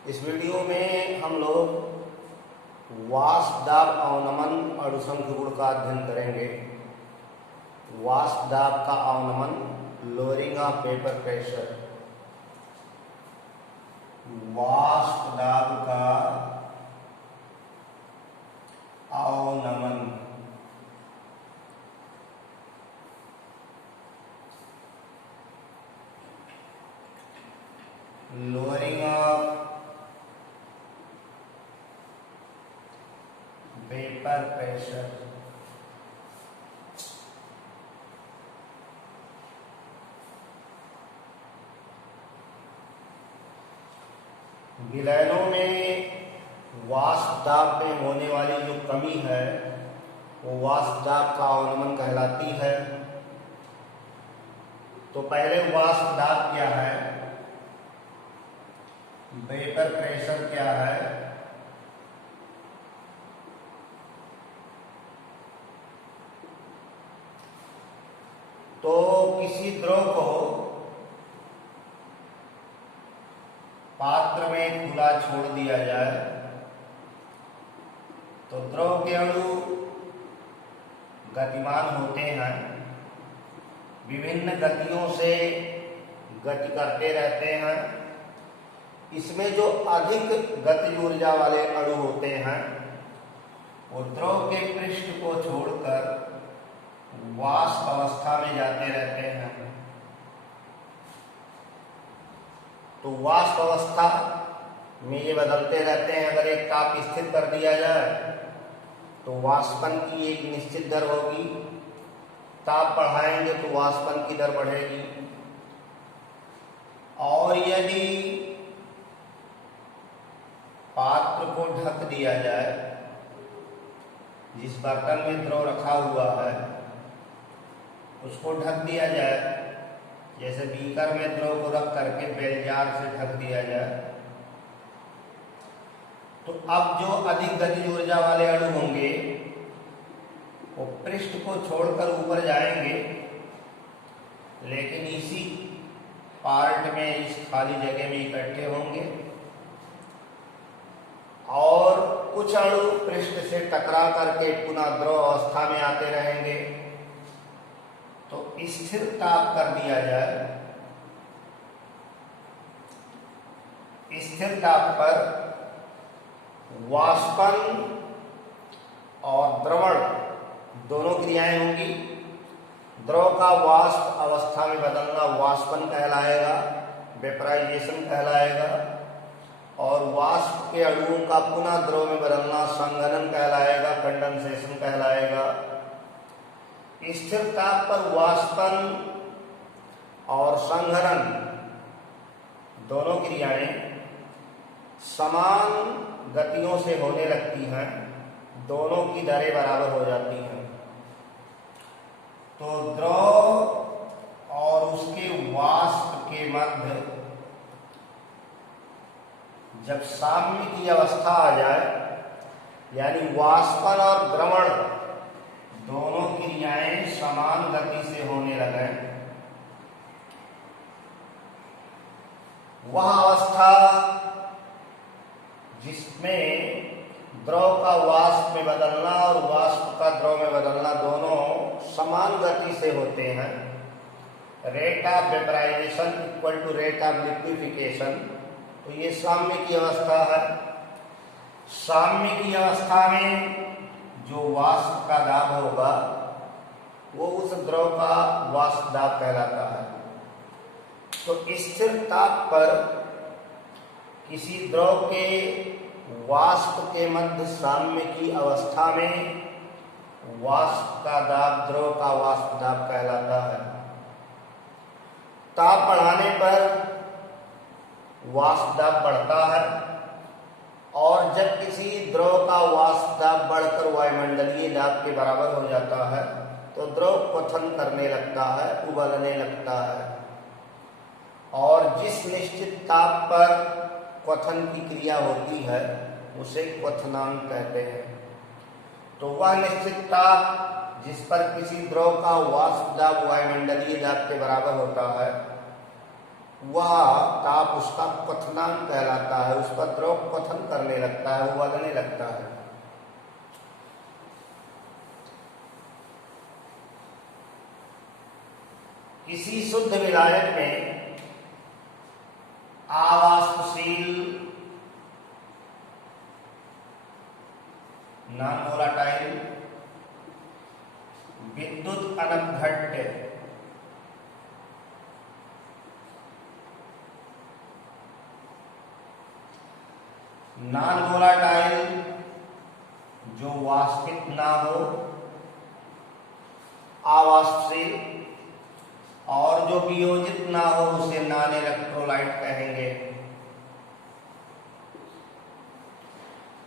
इस वीडियो में हम लोग वाष्प दाब अवनमन अणुसंख्य गुण का अध्ययन करेंगे। वाष्प दाब का अवनमन, लोअरिंग ऑफ वेपर प्रेशर। वाष्प दाब का अवनमन, लोअरिंग ऑफ वेपर प्रेशर। विलयनों में वाष्प दाब में होने वाली जो कमी है वो वाष्प दाब का अवनमन कहलाती है। तो पहले वाष्प दाब क्या है, वेपर प्रेशर क्या है, तो किसी द्रव को पात्र में खुला छोड़ दिया जाए तो द्रव के अणु गतिमान होते हैं, विभिन्न गतियों से गति करते रहते हैं। इसमें जो अधिक गतिज ऊर्जा वाले अणु होते हैं वो द्रव के पृष्ठ को छोड़कर वाष्प अवस्था में जाते रहते हैं। तो वाष्प अवस्था में ये बदलते रहते हैं। अगर एक ताप स्थिर कर दिया जाए तो वाष्पन की एक निश्चित दर होगी, ताप बढ़ाएंगे तो वाष्पन की दर बढ़ेगी। और यदि पात्र को ढक दिया जाए, जिस बर्तन में द्रव रखा हुआ है उसको ढक दिया जाए, जैसे बीकर में द्रव को रख करके बेलजार से ढक दिया जाए, तो अब जो अधिक गतिज ऊर्जा वाले अणु होंगे वो पृष्ठ को छोड़कर ऊपर जाएंगे, लेकिन इसी पार्ट में, इस खाली जगह में इकट्ठे होंगे और कुछ अणु पृष्ठ से टकरा करके पुनः द्रव अवस्था में आते रहेंगे। तो स्थिर ताप कर दिया जाए, स्थिर ताप पर वाष्पन और द्रवण दोनों क्रियाएं होंगी। द्रव का वाष्प अवस्था में बदलना वाष्पन कहलाएगा, वेपराइजेशन कहलाएगा, और वाष्प के अणुओं का पुनः द्रव में बदलना संघनन कहलाएगा, कंडेंसेशन कहलाएगा। स्थिर ताप पर वाष्पन और संघनन दोनों क्रियाएं समान गतियों से होने लगती हैं, दोनों की दरें बराबर हो जाती हैं। तो द्रव और उसके वाष्प के मध्य जब साम्य की अवस्था आ जाए, यानी वाष्पन और द्रवण दोनों क्रियाएं समान गति से होने लगे, वह अवस्था जिसमें द्रव का वाष्प में बदलना और वाष्प का द्रव में बदलना दोनों समान गति से होते हैं, rate of vaporization equal to rate of liquefaction, तो ये साम्य की अवस्था है। साम्य की अवस्था में जो वाष्प का दाब होगा वो उस द्रव का वाष्प दाब कहलाता है। तो स्थिर ताप पर किसी द्रव के वाष्प के मध्य साम्य की अवस्था में वाष्प का दाब द्रव का वाष्प दाब कहलाता है। ताप बढ़ाने पर वाष्प दाब बढ़ता है, और जब किसी द्रव का वाष्प दाब बढ़कर वायुमंडलीय दाब के बराबर हो जाता है तो द्रव क्वथन करने लगता है, उबलने लगता है, और जिस निश्चित ताप पर क्वथन की क्रिया होती है उसे क्वथनांक कहते हैं। तो वह निश्चित ताप जिस पर किसी द्रव का वाष्प दाब वायुमंडलीय दाब के बराबर होता है, वह ताप उसका क्वथनांक कहलाता है। उस पर द्रव क्वथन करने लगता है, उबलने लगता है। किसी शुद्ध विलायक में अवाष्पशील नॉन वोलाटाइल विद्युत अनपघट्य नॉन वोलाटाइल जो वाष्पित ना हो, अवाष्पशील, और जो वियोजित ना हो उसे नॉन इलेक्ट्रोलाइट कहेंगे।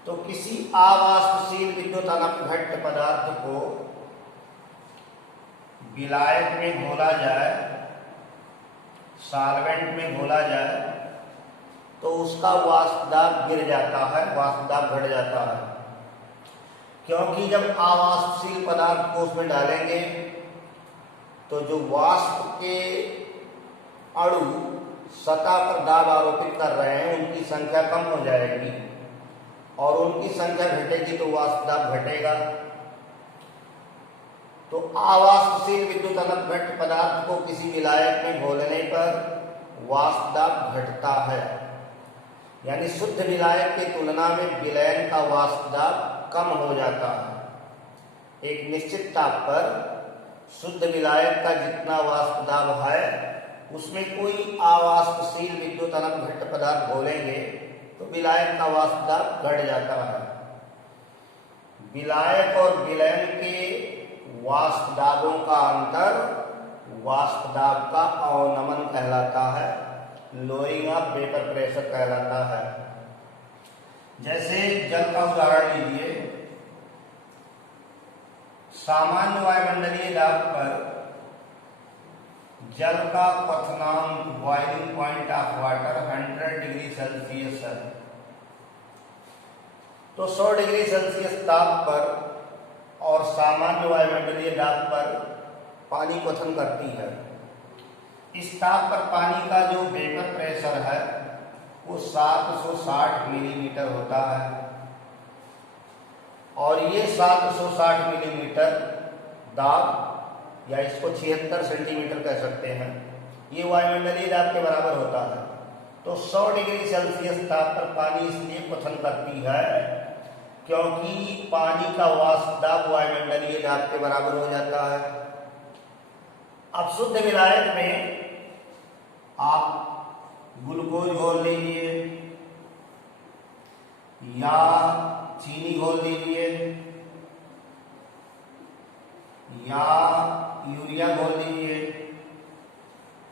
तो किसी अवाष्पशील विद्युत अनपघट्य पदार्थ को विलायक में घोला जाए, सॉल्वेंट में घोला जाए, तो उसका वाष्प दाब गिर जाता है, वाष्प दाब घट जाता है। क्योंकि जब अवाष्पशील पदार्थ को उसमें डालेंगे तो जो वाष्प के अणु सतह पर दाब आरोपित कर रहे हैं उनकी संख्या कम हो जाएगी, और उनकी संख्या घटेगी तो वाष्प दाब घटेगा। तो अवाष्पशील विद्युत अनपघट्य पदार्थ को किसी विलायक में घोलने पर वाष्प दाब घटता है। यानी शुद्ध विलायक की तुलना में विलयन का वाष्प दाब कम हो जाता है। एक निश्चित ताप पर शुद्ध विलायक का जितना वाष्प दाब है उसमें कोई अवाष्पशील विद्युत अनपघट्य पदार्थ घोलेंगे तो विलायक का वाष्प दाब घट जाता है। विलायक और विलयन के वाष्प दाबों का अंतर वाष्प दाब का अवनमन कहलाता है, लोइंग ऑफ वेपर प्रेशर कहलाता है। जैसे जल का उदाहरण लीजिए। सामान्य वायुमंडलीय दाब पर जल का क्वथनांक boiling point of water 100 degree Celsius है। तो 100 डिग्री सेल्सियस ताप पर और सामान्य वायुमंडलीय दाब पर पानी क्वथन करती है। इस ताप पर पानी का जो वेपर प्रेशर है वो 760 मिलीमीटर होता है, और ये 760 मिलीमीटर दाब, या इसको 76 सेंटीमीटर कह सकते हैं, ये वायुमंडलीय दाब के बराबर होता है। तो 100 डिग्री सेल्सियस ताप पर पानी इसलिए क्वथन करती है क्योंकि पानी का वाष्प दाब वायुमंडलीय दाब के बराबर हो जाता है। अब शुद्ध विलायक में आप ग्लूकोज घोल लीजिए या चीनी घोल दीजिए या यूरिया घोल दीजिए,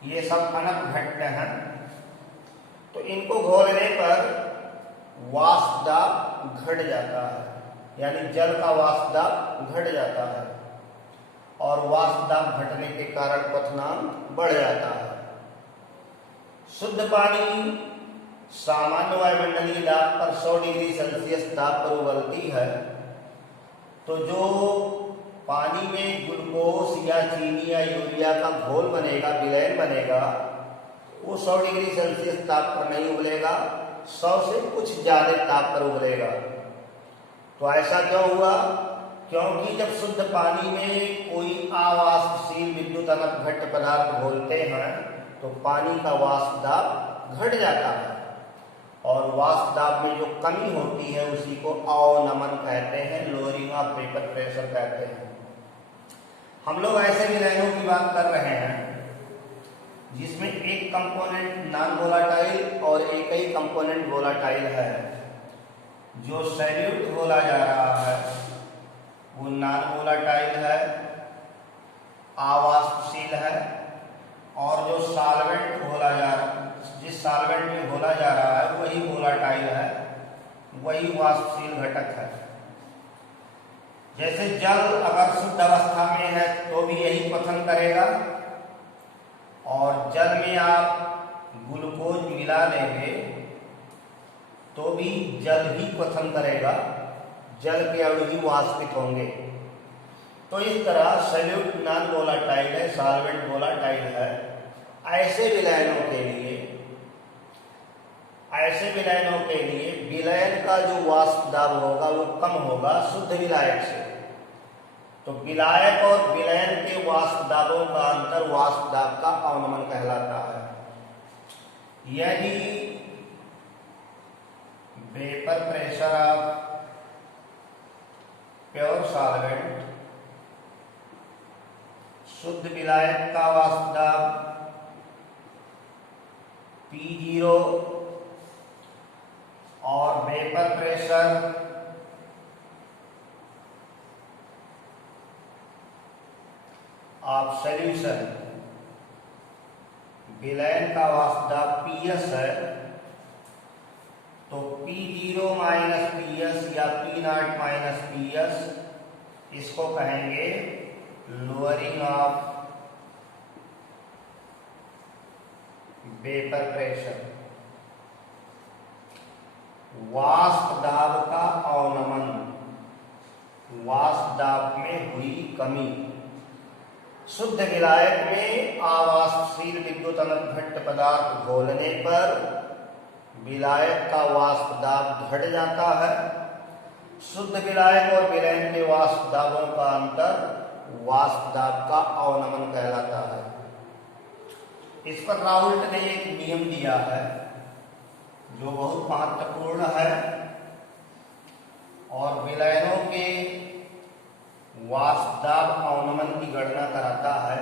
ये सब अनपघट्य हैं। तो इनको घोलने पर वाष्प दाब घट जाता है, यानी जल का वाष्प दाब घट जाता है, और वाष्प दाब घटने के कारण क्वथनांक बढ़ जाता है। शुद्ध पानी सामान्य वायुमंडलीय दाब पर 100 डिग्री सेल्सियस ताप पर उबलती है, तो जो पानी में ग्लूकोज या चीनी या यूरिया का घोल बनेगा, विलयन बनेगा, वो 100 डिग्री सेल्सियस ताप पर नहीं उबलेगा, 100 से कुछ ज्यादा ताप पर उबलेगा। तो ऐसा क्यों हुआ? क्योंकि जब शुद्ध पानी में कोई अवाष्पशील विद्युत अनपघट्य पदार्थ घोलते हैं तो पानी का वाष्प दाब घट जाता है, और वाष्प दाब में जो कमी होती है उसी को अवनमन कहते हैं, लोअरिंग ऑफ वेपर प्रेशर कहते हैं। हम लोग ऐसे विलयनों की बात कर रहे हैं जिसमें एक कंपोनेंट नॉन वोलाटाइल और एक ही कंपोनेंट वोलाटाइल है। जो सैल्यूट घोला जा रहा है वो नॉन वोलाटाइल है, अवाष्पशील है, और जो सॉल्वेंट घोला जा रहा है, जिस सॉल्वेंट में घोला जा रहा है वही वोलाटाइल है, वही वाष्पशील घटक है। जैसे जल अगर शुद्ध अवस्था में है तो भी यही क्वथन करेगा, और जल में आप ग्लूकोज मिला लेंगे तो भी जल ही क्वथन करेगा, जल के अणु ही वाष्पित होंगे। तो इस तरह सैल्यूट नॉन वोलाटाइल है, सॉल्वेंट वोलाटाइल है। ऐसे विलयनों के लिए विलयनों के लिए विलयन का जो वाष्प दाब होगा वो कम होगा शुद्ध विलायक से। तो विलायक और विलयन के वाष्प दाबों का अंतर वाष्प दाब का अवनमन कहलाता है। यदि vapour pressure of pure solvent शुद्ध विलायक का वाष्प दाब P0 और वेपर प्रेशर ऑफ सॉल्यूशन विलयन का वाष्प दाब PS है, तो P0 माइनस PS या P0 माइनस PS इसको कहेंगे लोअरिंग ऑफ वेपर प्रेशर। वाष्प दाब का अवनमन, वाष्प दाब में हुई कमी। शुद्ध विलायक में अवाष्पशील विद्युत अनघट्ट पदार्थ घोलने पर विलायक का वाष्प दाब घट जाता है। शुद्ध विलायक और विलयन के वाष्प दाबों का अंतर वाष्प दाब का अवनमन कहलाता है। इस पर राउल्ट ने एक नियम दिया है जो बहुत महत्वपूर्ण है और विलयनों के वाष्प दाब अवनमन की गणना कराता है।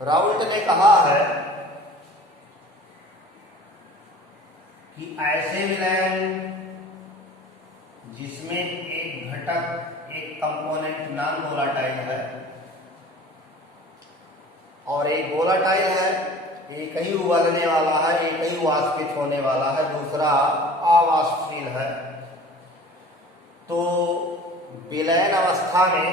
राउल्ट ने कहा है कि ऐसे विलयन जिसमें एक घटक, एक कंपोनेंट नॉन वोलाटाइल है और एक वोलाटाइल है, एक ही उबलने वाला है, एक ही वाष्पित होने वाला है, दूसरा अवाष्पशील है, तो विलयन अवस्था में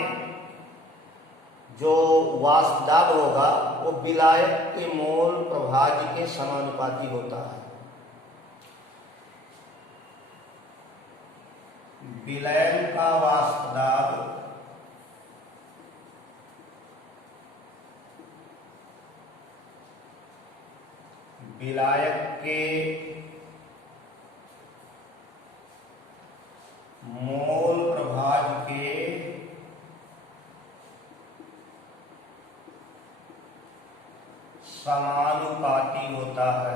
जो वाष्प दाब होगा वो विलायक के मोल प्रभाज्य के समानुपाती होता है। विलयन का वाष्प दाब विलायक के मोल प्रभाज्य के समानुपाती होता है।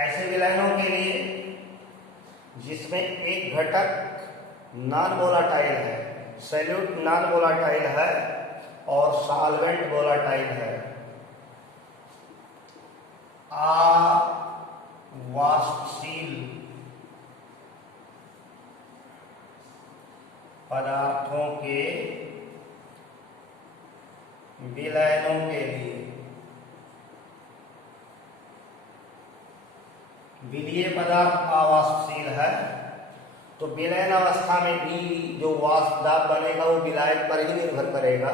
ऐसे विलयनों के लिए जिसमें एक घटक नॉन वोलाटाइल है, सॉल्यूट नॉन वोलाटाइल है और सॉल्वेंट वोलाटाइल है, अवाष्पशील पदार्थों के विलयनों के लिए विलीय पदार्थ अवाष्पशील है तो विलयन अवस्था में भी जो वाष्प दाब बनेगा वो विलायक पर ही निर्भर करेगा।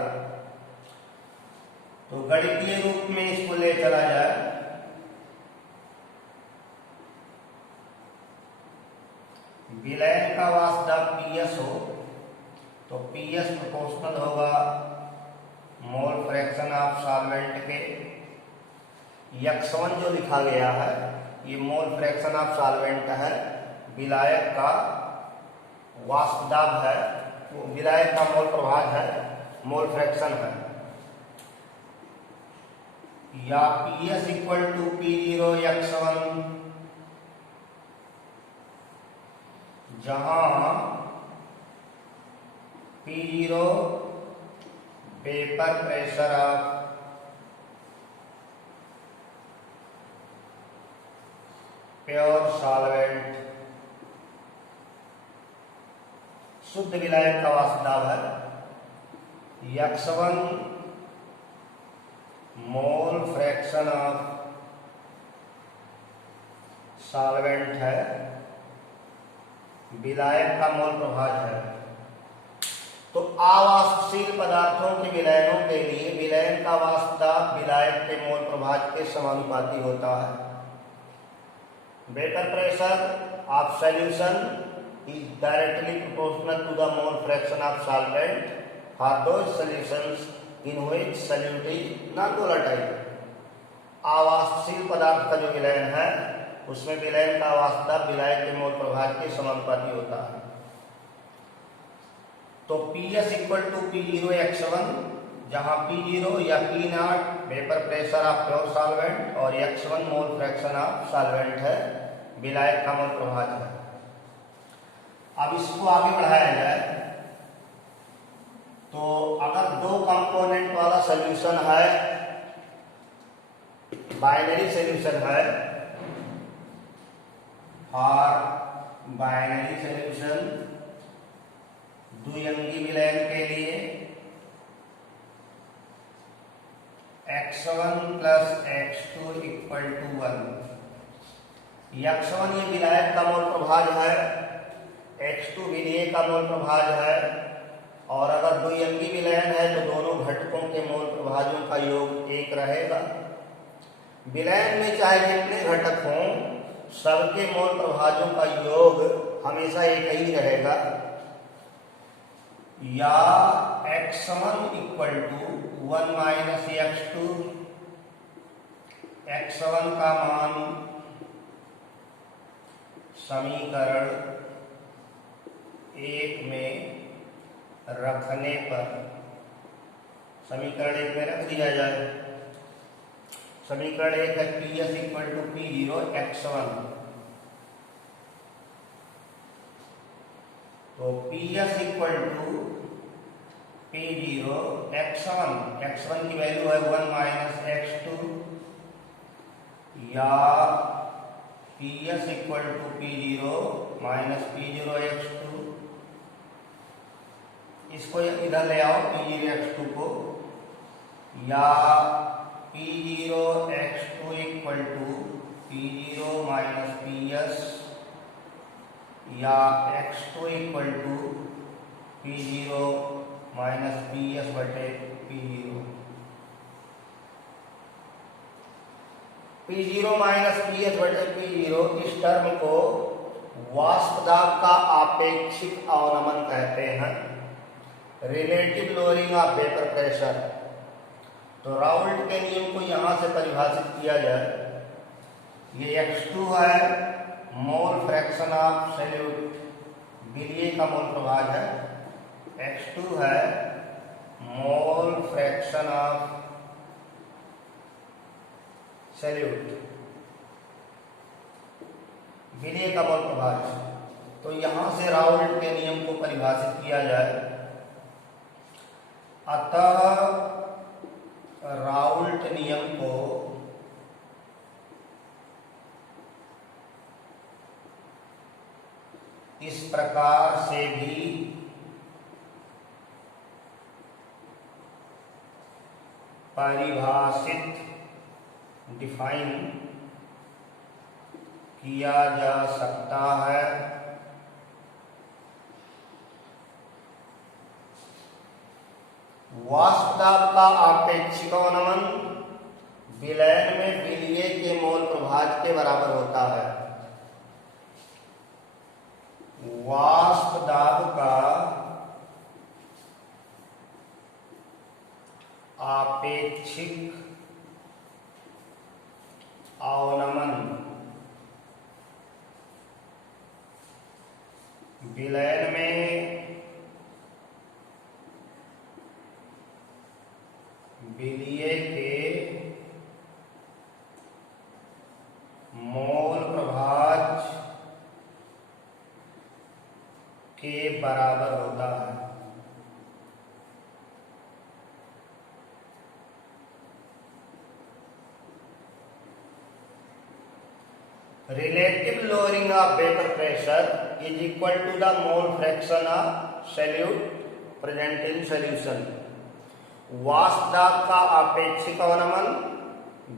तो गणितीय रूप में इसको ले चला जाए विलयन का वाष्प दाब PS हो तो PS प्रोपोर्शनल होगा मोल फ्रैक्शन ऑफ सॉल्वेंट के। x1 जो लिखा गया है ये मोल फ्रैक्शन ऑफ सॉल्वेंट है, विलायक का वाष्प दाब है, वो विलायक का मोल प्रभाज है, मोल फ्रैक्शन है। या PS equal to P0 x1 जहां P0 vapour pressure of pure solvent शुद्ध विलायक का वाष्प दाब है। x1 mole fraction of solvent है, विलायक का मोल प्रभाज है। तो अवाष्पशील पदार्थों के विलयनों के लिए विलयन का वाष्प दाब विलायक के मोल प्रभाज के समानुपाती होता है। Vapour pressure of solution is directly proportional to the mole fraction of solvent for those solutions in which solute is non volatile. आवासशील पदार्थ का जो विलयन है उसमें विलयन का आवास दाब विलायक के मोल प्रभाव के समानुपाती होता है। तो PS equal to P0 x1, जहां P0 या P0 vapour pressure of pure solvent और x1 mole fraction of solvent है, विलायक का मोल प्रभाव है। अब इसको आगे बढ़ाया जाए तो अगर दो कंपोनेंट वाला सॉल्यूशन है, बाइनरी सॉल्यूशन है, और बाइनरी सॉल्यूशन द्विअंगी विलयन के लिए x1 plus x2 equal to 1। x1 ये विलायक का मोल प्रभाव है, x2 विलेय का मोल प्रभाव है, और अगर द्विअंगी विलयन है तो दोनों घटकों के मोल प्रभाजों का योग एक रहेगा। विलयन में चाहे जितने घटक हों, सबके मोल प्रभाजों का योग हमेशा एक ही रहेगा। या x1 equal to 1 minus x2, x1 का मान समीकरण 1 में रखने पर, समीकरण 1 में रख दिया जाए। समीकरण 1 है PS equal to P0 x1, तो PS equal to P0 x1, x1 की वैल्यू है 1 माइनस x2, या PS equal to P0 minus P0 x2। इसको इधर ले आओ P0 x2 को, या P0 x2 equal to P0 minus PS, या x2 equal to P0 minus PS बटे P0। P0 माइनस PS बटे P0 इस टर्म को वाष्प दाब का आपेक्षिक अवनमन कहते हैं, relative lowering of vapour pressure. तो राउल्ट के नियम को यहां से परिभाषित किया जाए, ये x2 है मोल फ्रैक्शन ऑफ सॉल्यूट, विलेय का मोल प्रभाव है, x2 है मोल फ्रैक्शन ऑफ सॉल्यूट, विलेय का मोल प्रभाव। तो यहां से राउल्ट के नियम को परिभाषित किया जाए, अतः राउल्ट नियम को इस प्रकार से भी परिभाषित डिफाइन किया जा सकता है। वाष्प दाब का आपेक्षिक अवनमन विलयन में विलेय के मोल प्रभाव के बराबर होता है। वाष्प दाब का आपेक्षिक अवनमन विलयन में विलेय के मोल प्रभाव के बराबर होता है। Relative lowering of vapor pressure is equal to the mole fraction of solute present in solution. वाष्प दाब का आपेक्षिक अवनमन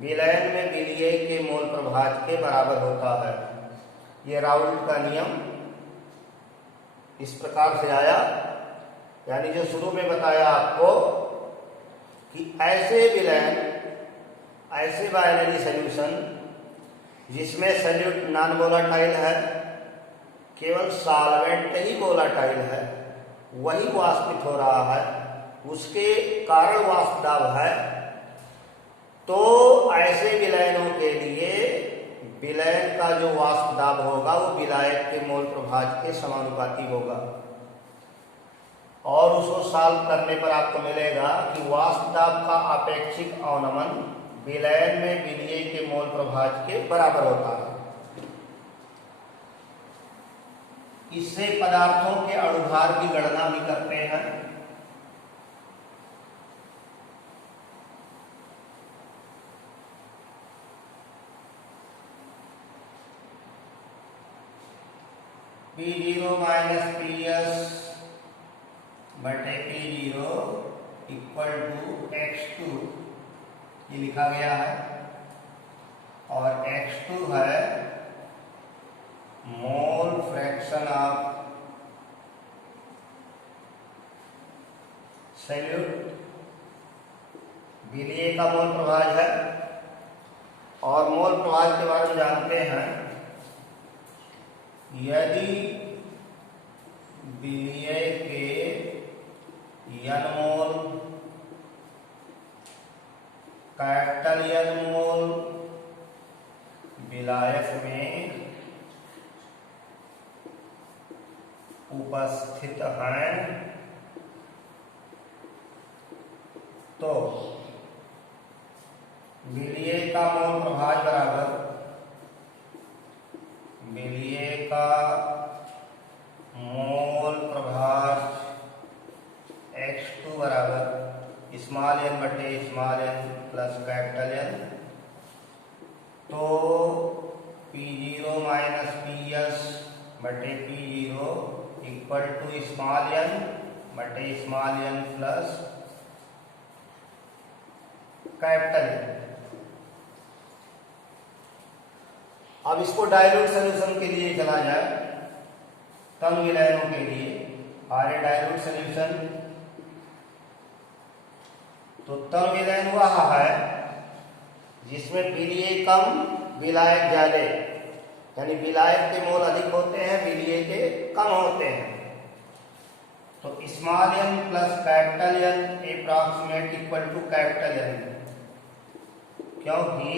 विलयन में विलेय के मोल प्रभाव के बराबर होता है। ये राउल्ट का नियम इस प्रकार से आया, यानी जो शुरू में बताया आपको कि ऐसे विलयन, ऐसे बाइनरी सॉल्यूशन जिसमें सॉल्यूट नॉन वोलाटाइल है, केवल सॉल्वेंट ही वोलाटाइल है, वही वाष्पित हो रहा है, उसके कारण वाष्प दाब है, तो ऐसे विलयनों के लिए विलयन का जो वाष्प दाब होगा वो विलायक के मोल प्रभाज के समानुपाती होगा। और उसको सॉल्व करने पर आपको मिलेगा कि वाष्प दाब का अपेक्षिक अवनमन विलयन में विलीय के मोल प्रभाज के बराबर होता है। इससे पदार्थों के अणुभार की गणना भी करते हैं। P0 माइनस PS बटे P0 इक्वल टू X2 ये लिखा गया है, और X2 है मोल फ्रैक्शन ऑफ सॉल्यूट, विलीय का मोल प्रभाज है। और मोल प्रभाज के बारे में जानते हैं, यदि विलीय के N मोल कैपिटल N मोल विलायक में उपस्थित हैं, तो विलीय का मोल प्रभाज बराबर विलीय का मोल प्रभाज X2 बराबर स्मॉल n बटे small n plus capital N। तो P0 माइनस PS बटे P0 equal to small n बटे small n plus capital N। अब इसको डाइल्यूट सॉल्यूशन के लिए चला जाए, तन विलयनों के लिए आर्य डाइल्यूट सॉल्यूशन, तो तन विलयन वह है जिसमें विलीय कम विलायक ज्यादा, यानी विलायक के मोल अधिक होते हैं, विलीय के कम होते हैं। तो small n plus capital N approximate equal to capital N, क्योंकि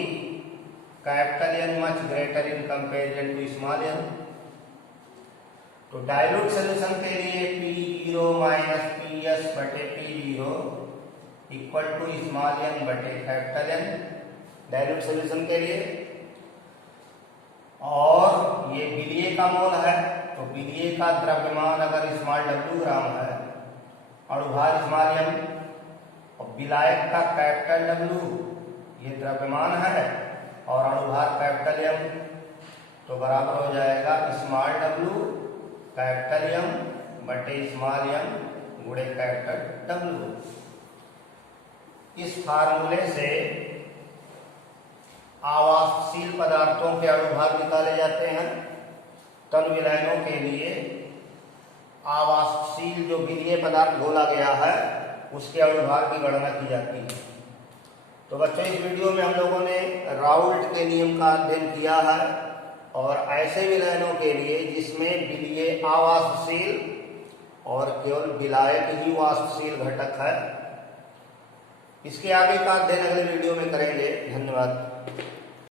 capital N much greater in comparison to small n। तो डाइल्यूट सॉल्यूशन के लिए P0 माइनस PS बटे P0 equal to small n बटे कैपिटल N, डाइल्यूट सॉल्यूशन के लिए। और ये विलीय का मोल है, तो विलीय का द्रव्यमान अगर स्मॉल w ग्राम है, अणुभार स्मॉल m, और विलायक का कैपिटल W ये द्रव्यमान है और अणुभार कैपिटल M, तो बराबर हो जाएगा स्मॉल w कैपिटल M बटे स्मॉल m गुणे कैपिटल W। इस फार्मूले से आवासशील पदार्थों के अणुभार निकाले जाते हैं। तन विलयनों के लिए आवासशील जो विलीय पदार्थ घोला गया है उसके अणुभार की गणना की जाती है। तो बच्चों, इस वीडियो में हम लोगों ने राउल्ट के नियम का अध्ययन किया है, और ऐसे विलयनों के लिए जिसमें विलीय अवाष्पशील और केवल विलायक ही वाष्पशील घटक है, इसके आगे का अध्ययन अगले वीडियो में करेंगे। धन्यवाद।